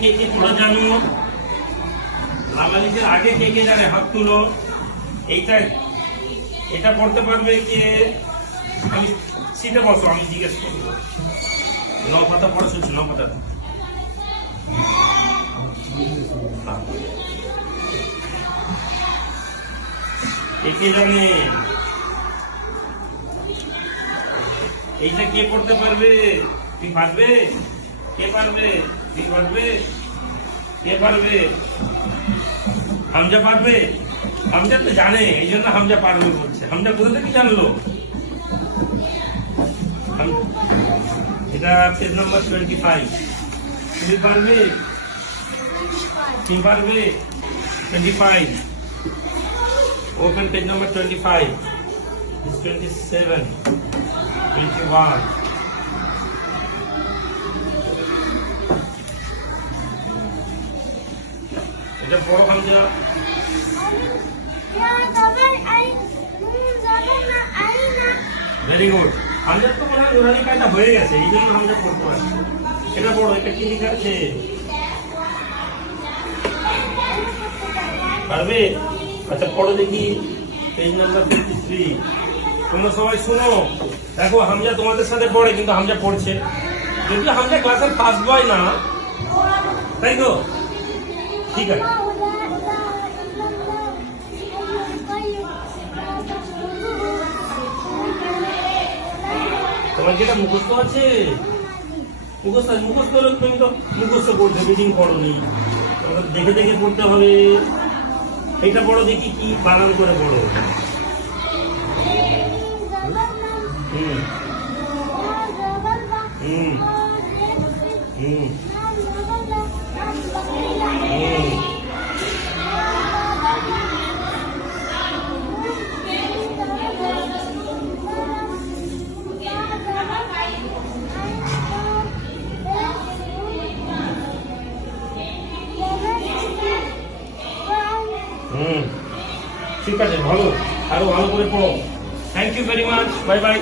কে কে তোমরা জানো? লামালিজের আগে কে কে জানে? হাত তুলো। এইটা এটা পড়তে পারবে কে? আমি সিটে বসো, আমি জিজ্ঞেস করবো। 9 পাতা পড়া শুনছি, 9 পাতা। কে কে জানে? এইটা কে পড়তে পারবে? তুই পারবে? কে পারবে? তুই পারবে? কে পারবে? হামজা পারবে? হামজা তো জানে, এই জন্য হামজা পারবে বলছে। হামজা কোথা থেকে জানলো? এটা পেজ নাম্বার 25। তুমি পারবে? তুমি পারবে? 25। Open page number 25, 27, 21। এটা বড় হামজা। Very good. হামজা তো মনে হয় নুরানি কায়দা হয়ে গেছে, এই জন্য হামজা পড়তে পারছে। এটা বড়, এটা কি লেখা আছে? পারবে? আচ্ছা পড়ো দেখি পেজ নাম্বার 53। তোমরা সবাই শুনো, দেখো হামজা তোমাদের সাথে পড়ে, কিন্তু হামজা পড়ছে। যদিও হামজা ক্লাসের ফার্স্ট বয় না, তাই তো? ঠিক আছে। তোমার যেটা মুখস্থ আছে, মুখস্থ হলে তুমি তো মুখস্থ করতে রিডিং করো নি, দেখে দেখে পড়তে হবে। এটা পড়ো দেখি, কি বানান করে পড়ো। হুম হুম হুম ঠিক আছে, ভালো, আরো ভালো করে পড়ো। Thank you very much, bye by.